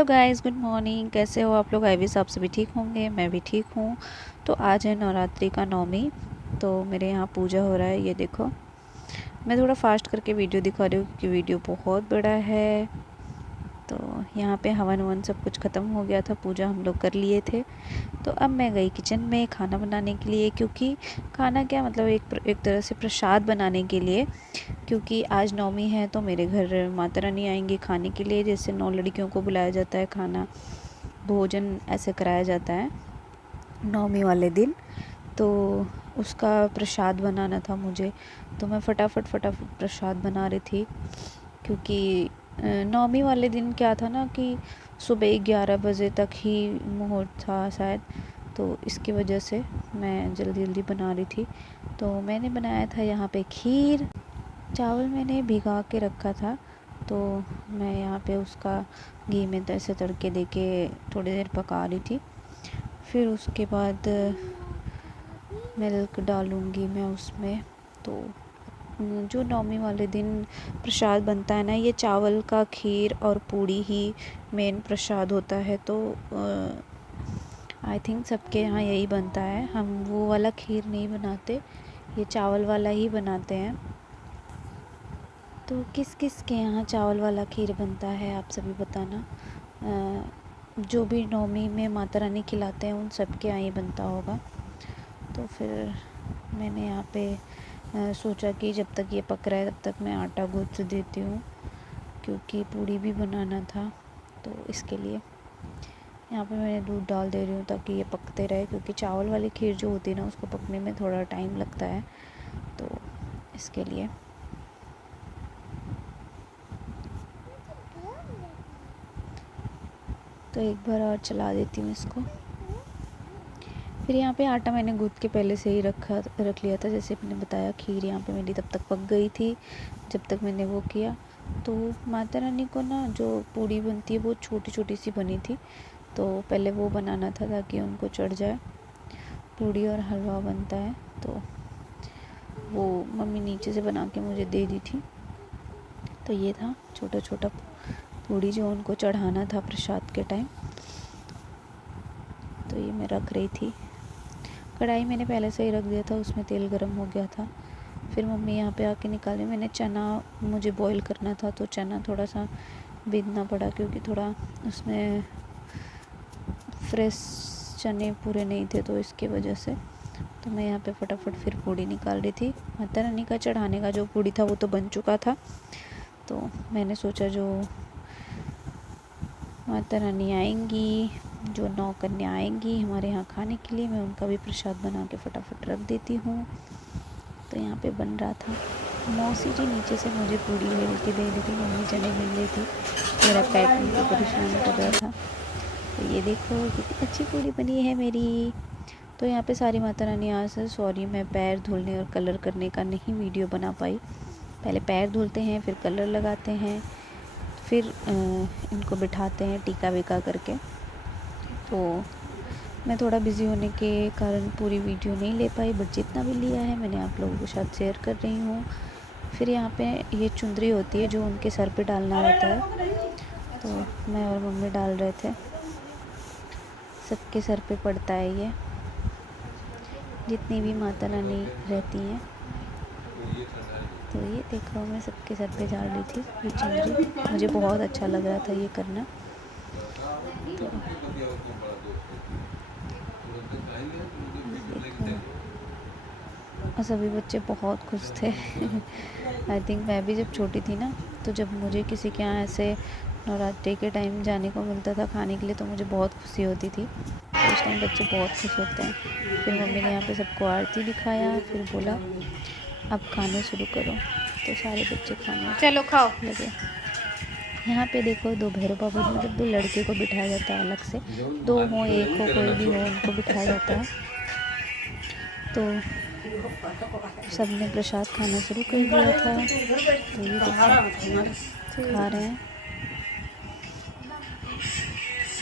Hello guys, good morning. कैसे हो आप लोग? आई विश आप सभी ठीक होंगे, मैं भी ठीक हूँ। तो आज है नवरात्रि का नवमी। तो मेरे यहाँ पूजा हो रहा है, ये देखो। मैं थोड़ा फास्ट करके वीडियो दिखा रही हूँ क्योंकि वीडियो बहुत बड़ा है। तो यहाँ पे हवन वन सब कुछ ख़त्म हो गया था, पूजा हम लोग कर लिए थे। तो अब मैं गई किचन में खाना बनाने के लिए, क्योंकि खाना क्या मतलब एक तरह से प्रसाद बनाने के लिए। क्योंकि आज नवमी है तो मेरे घर माता रानी आएंगी खाने के लिए। जैसे 9 लड़कियों को बुलाया जाता है, खाना भोजन ऐसे कराया जाता है नवमी वाले दिन। तो उसका प्रसाद बनाना था मुझे। तो मैं फटाफट प्रसाद बना रही थी, क्योंकि नवमी वाले दिन क्या था ना कि सुबह 11 बजे तक ही मुहूर्त था शायद। तो इसकी वजह से मैं जल्दी जल्दी बना रही थी। तो मैंने बनाया था यहाँ पे खीर। चावल मैंने भिगा के रखा था, तो मैं यहाँ पे उसका घी में ऐसे तड़के देके थोड़ी देर पका रही थी। फिर उसके बाद मिल्क डालूँगी मैं उसमें। तो जो नवमी वाले दिन प्रसाद बनता है ना, ये चावल का खीर और पूड़ी ही मेन प्रसाद होता है। तो आई थिंक सबके यहाँ यही बनता है। हम वो वाला खीर नहीं बनाते, ये चावल वाला ही बनाते हैं। तो किस किस के यहाँ चावल वाला खीर बनता है आप सभी बताना। जो भी नवमी में माता रानी खिलाते हैं उन सब के यहाँ ही बनता होगा। तो फिर मैंने यहाँ पे सोचा कि जब तक ये पक रहा है तब तक मैं आटा गूँथ देती हूँ, क्योंकि पूड़ी भी बनाना था। तो इसके लिए यहाँ पे मैंने दूध डाल दे रही हूँ ताकि ये पकते रहे, क्योंकि चावल वाली खीर जो होती है ना उसको पकने में थोड़ा टाइम लगता है। तो इसके लिए तो एक बार और चला देती हूँ इसको। फिर यहाँ पे आटा मैंने गूँथ के पहले से ही रख लिया था। जैसे मैंने बताया, खीर यहाँ पे मेरी तब तक पक गई थी जब तक मैंने वो किया। तो माता रानी को ना जो पूड़ी बनती है वो छोटी छोटी सी बनी थी, तो पहले वो बनाना था ताकि उनको चढ़ जाए। पूड़ी और हलवा बनता है, तो वो मम्मी नीचे से बना के मुझे दे दी थी। तो ये था छोटा छोटा पूड़ी जो उनको चढ़ाना था प्रसाद के टाइम। तो ये मैं रख रही थी। कढ़ाई मैंने पहले से ही रख दिया था, उसमें तेल गरम हो गया था। फिर मम्मी यहाँ पे आके निकाली। मैंने चना मुझे बॉईल करना था, तो चना थोड़ा सा भीगना पड़ा, क्योंकि थोड़ा उसमें फ्रेश चने पूरे नहीं थे, तो इसकी वजह से। तो मैं यहाँ पे फटाफट फिर पूड़ी निकाल रही थी। माता रानी का चढ़ाने का जो पूड़ी था वो तो बन चुका था। तो मैंने सोचा जो माता रानी आएंगी, जो 9 कन्या आएंगी हमारे यहाँ खाने के लिए, मैं उनका भी प्रसाद बना के फटाफट रख देती हूँ। तो यहाँ पे बन रहा था। मौसी जी नीचे से मुझे पूड़ी बेल के दे रही थी, मम्मी चने मिल रही थी। मेरा पैक उनको परेशान कर रहा था। तो ये देखो कितनी अच्छी पूड़ी बनी है मेरी। तो यहाँ पे सारी माता रानी आज से सॉरी, मैं पैर धुलने और कलर करने का नहीं वीडियो बना पाई। पहले पैर धुलते हैं, फिर कलर लगाते हैं, फिर इनको बिठाते हैं टीका वीका करके। तो मैं थोड़ा बिज़ी होने के कारण पूरी वीडियो नहीं ले पाई, बट जितना भी लिया है मैंने आप लोगों के साथ शेयर कर रही हूँ। फिर यहाँ पे ये चुंदरी होती है जो उनके सर पे डालना रहता है, तो मैं और मम्मी डाल रहे थे। सबके सर पे पड़ता है ये, जितनी भी माता रानी रहती हैं। तो ये देखो मैं सबके सर पे डाल रही थी ये चुनरी। मुझे बहुत अच्छा लग रहा था ये करना। तो देखो, और सभी बच्चे बहुत खुश थे। आई थिंक मैं भी जब छोटी थी ना, तो जब मुझे किसी के यहाँ ऐसे नवरात्रि के टाइम जाने को मिलता था खाने के लिए, तो मुझे बहुत खुशी होती थी। तो उस टाइम बच्चे बहुत खुश होते हैं। फिर मम्मी ने यहाँ पे सबको आरती दिखाया, फिर बोला अब खाना शुरू करो। तो सारे बच्चे खाने चलो खाओ लगे। यहाँ पे देखो 2 भैरव बाबा, मतलब 2 लड़के को बिठाया जाता है अलग से। 2 हो 1 हो कोई भी हो, उनको बिठाया जाता है। तो सबने प्रसाद खाना शुरू कर दिया था। तो ये देखो खा रहे हैं,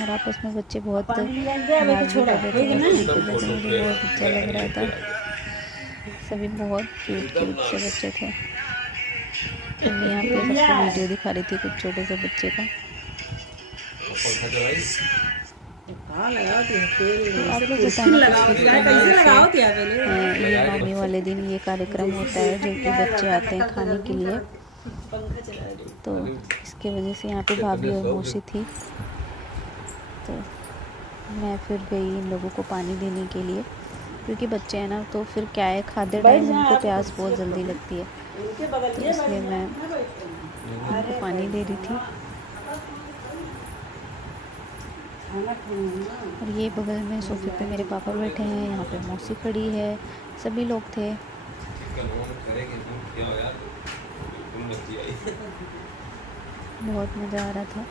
और आपस में बच्चे बहुत बात भी कर रहे थे, मस्ती कर रहे थे। मुझे बहुत अच्छा लग रहा था। सभी बहुत क्यूट क्यूट से बच्चे थे। मम्मी यहाँ पे सबको वीडियो दिखा रही थी कुछ छोटे से बच्चे का। आप लोग बताना ये नौमी वाले दिन ये कार्यक्रम होता है जो कि बच्चे आते हैं खाने के लिए। तो इसके वजह से यहाँ पे भाभी और मौसी थी, तो मैं फिर गई इन लोगों को पानी देने के लिए, क्योंकि बच्चे हैं ना, तो फिर क्या है खाते टाइम उनको प्यास बहुत जल्दी लगती है, तो इसलिए मैं उनको पानी दे रही थी। और ये बगल में सोफे पे मेरे पापा बैठे हैं, यहाँ पे मौसी खड़ी है, सभी लोग थे। बहुत मज़ा आ रहा था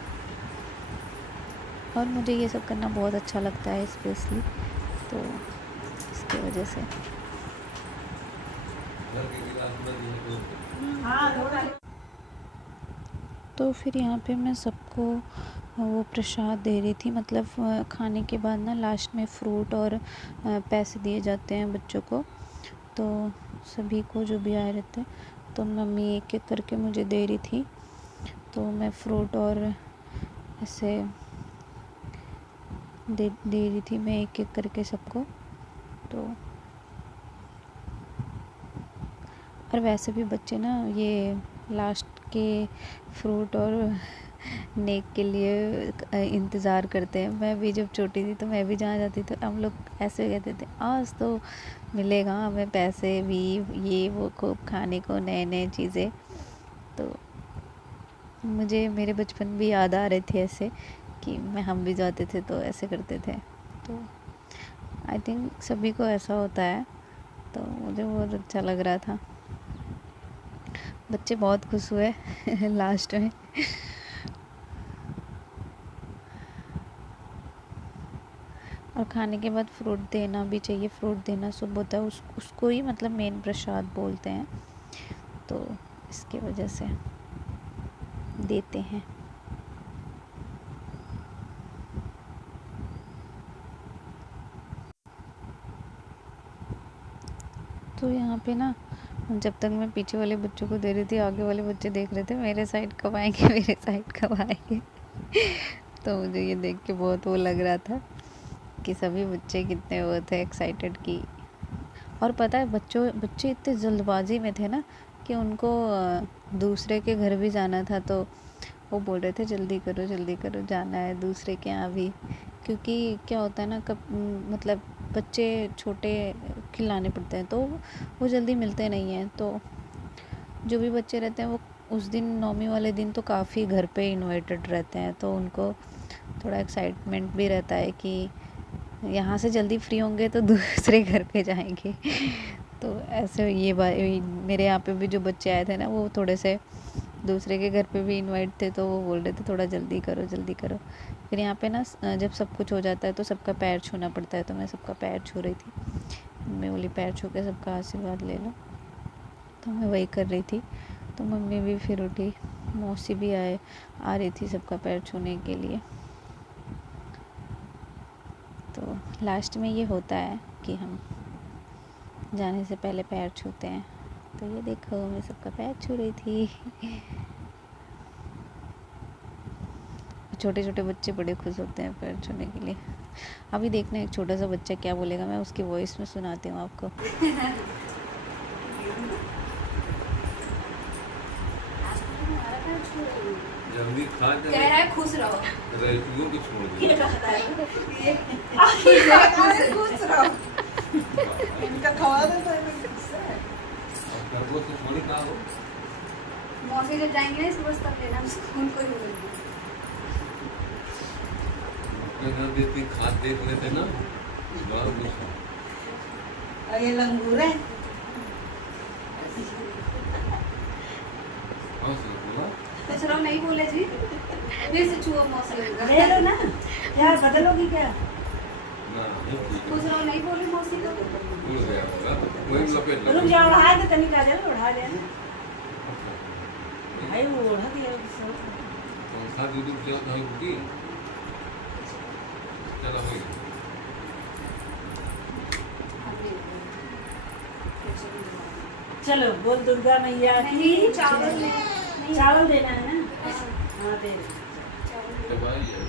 और मुझे ये सब करना बहुत अच्छा लगता है स्पेशली, तो इसकी वजह से। तो फिर यहाँ पे मैं सबको वो प्रसाद दे रही थी, मतलब खाने के बाद ना लास्ट में फ्रूट और पैसे दिए जाते हैं बच्चों को, तो सभी को जो भी आए रहते, तो मम्मी एक एक करके मुझे दे रही थी, तो मैं फ्रूट और ऐसे दे रही थी मैं एक एक करके सबको। तो और वैसे भी बच्चे ना ये लास्ट के फ्रूट और नेक के लिए इंतज़ार करते हैं। मैं भी जब छोटी थी तो मैं भी जहाँ जाती तो हम लोग ऐसे कहते थे आज तो मिलेगा हमें पैसे भी, ये वो खूब खाने को नए नए चीज़ें। तो मुझे मेरे बचपन भी याद आ रहे थे ऐसे कि हम भी जाते थे तो ऐसे करते थे। तो आई थिंक सभी को ऐसा होता है, तो मुझे बहुत अच्छा लग रहा था। बच्चे बहुत खुश हुए लास्ट में। और खाने के बाद फ्रूट देना भी चाहिए, फ्रूट देना शुभ होता है, उसको ही मतलब मेन प्रसाद बोलते हैं, तो इसके वजह से देते हैं। तो यहाँ पे ना जब तक मैं पीछे वाले बच्चों को दे रही थी, आगे वाले बच्चे देख रहे थे मेरे साइड कब आएंगे, मेरे साइड कब आएंगे। तो मुझे ये देख के बहुत वो लग रहा था कि सभी बच्चे कितने वो थे एक्साइटेड की। और पता है बच्चे इतने जल्दबाजी में थे ना कि उनको दूसरे के घर भी जाना था, तो वो बोल रहे थे जल्दी करो जाना है दूसरे के यहाँ भी, क्योंकि क्या होता है ना मतलब बच्चे छोटे खिलाने पड़ते हैं तो वो जल्दी मिलते नहीं हैं। तो जो भी बच्चे रहते हैं वो उस दिन नौमी वाले दिन तो काफ़ी घर पे इनवाइटेड रहते हैं, तो उनको थोड़ा एक्साइटमेंट भी रहता है कि यहाँ से जल्दी फ्री होंगे तो दूसरे घर पे जाएंगे। तो ऐसे ये मेरे यहाँ पे भी जो बच्चे आए थे ना, वो थोड़े से दूसरे के घर पे भी इनवाइट थे, तो वो बोल रहे थे थोड़ा जल्दी करो। फिर यहाँ पे ना जब सब कुछ हो जाता है तो सबका पैर छूना पड़ता है, तो मैं सबका पैर छू रही थी। मैं बोली पैर छू के सबका आशीर्वाद ले लो, तो मैं वही कर रही थी। तो मम्मी भी फिर उठी, मौसी भी आ रही थी सबका पैर छूने के लिए। तो लास्ट में ये होता है कि हम जाने से पहले पैर छूते हैं। तो ये देखो मैं सबका पैर छू रही थी। छोटे छोटे बच्चे बड़े खुश होते हैं पैर छूने के लिए। अभी देखना एक छोटा सा बच्चा क्या बोलेगा, मैं उसकी वॉइस में सुनाती हूँ आपको। जल्दी खा कह रहा है खुश रहो, रेसिपियों को छोड़ दे। खुश रहो इनका खवा दे तो अब करबो तो थोड़ी का हो। मौसी जब जाएंगे ना इस बस तब लेना उनको ही बोलेंगे। अपने घर भी इतनी खाद देख लेते ना, बहुत कुछ। और ये लंगूर है। खुश रहो नहीं बोले जी, फिर से छुओ मौसी ले लो ना, क्या बदलोगी क्या? खुश रहो नहीं बोली मौसी को, भूल गया होगा वही लपेट लो। रुक जाओ, उड़ा दे तनी का जल उड़ा दे ना भाई, वो उड़ा दिया तो साथ दूध से नहीं रुकी। चलो भाई चलो बोल दुर्गा मैया की। चावल देना है ना? हाँ दे दबाई है।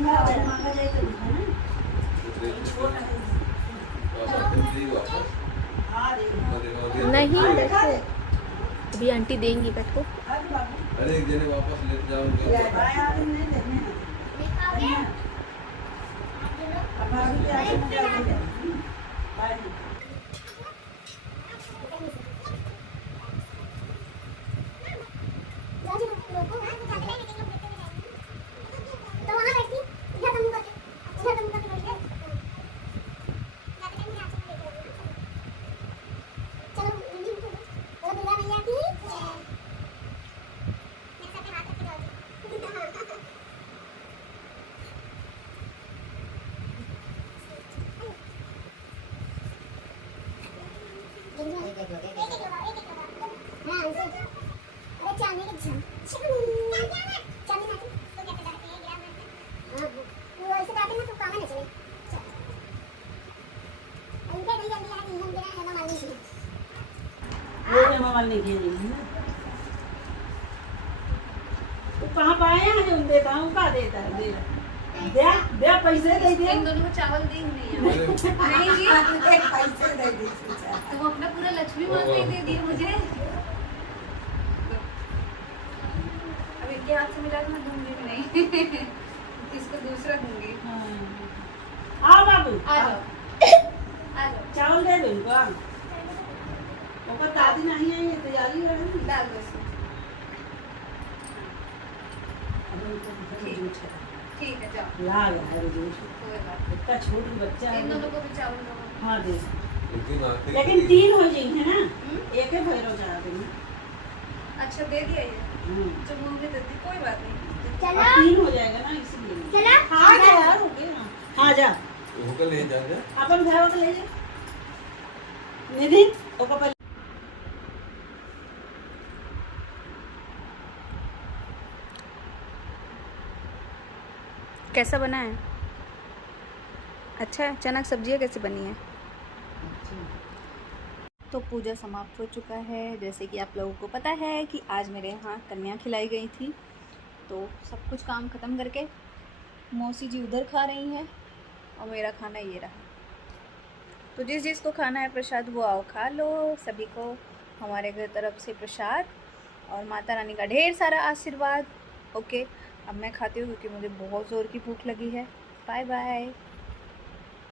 मांगा जाए तो दिखा ना। नहीं देखो, अभी आंटी देंगी बैठो। अरे एक जने वापस ले जाओ मोबाइल नहीं किए वो कहाँ पाए हैं जो देता हूँ का देता है दे दे दे पैसे दे दे इन दोनों को चावल दी नहीं है। नहीं जी, पैसे दे दे तुम अपना पूरा लक्ष्मी माँ को ही दे दिए मुझे। अब इनके हाथ से मिला तो मैं दूंगी भी नहीं। इसको दूसरा दूंगी। आओ बाबू आ जाओ, आ जाओ, चावल दे दो इनको ओका दादी नहीं आई है तैयारी है डाल दो इसमें। ठीक है जाओ, लाल है जूस कोई बात नहीं। इतना छोटा बच्चा है इन दोनों को भी चावल दो। हाँ दे लेकिन आते लेकिन 3 हो जाएंगे ना एक ही भैरव चढ़ा देंगे अच्छा दे दिया ये जो मुंह में देती, कोई बात नहीं। अब 3 हो जाएगा ना इसलिए हाँ जा यार हो गया हाँ जा होकर ले जा अपन भैरव को ले जा निधि ओका पहले कैसा बना है? अच्छा है। चना की सब्जियाँ कैसे बनी है? तो पूजा समाप्त हो चुका है। जैसे कि आप लोगों को पता है कि आज मेरे यहाँ कन्या खिलाई गई थी, तो सब कुछ काम ख़त्म करके मौसी जी उधर खा रही हैं और मेरा खाना ये रहा। तो जिस जिसको खाना है प्रसाद वो आओ खा लो। सभी को हमारे घर तरफ से प्रसाद और माता रानी का ढेर सारा आशीर्वाद। ओके, अब मैं खाती हूँ क्योंकि मुझे बहुत ज़ोर की भूख लगी है। Bye bye.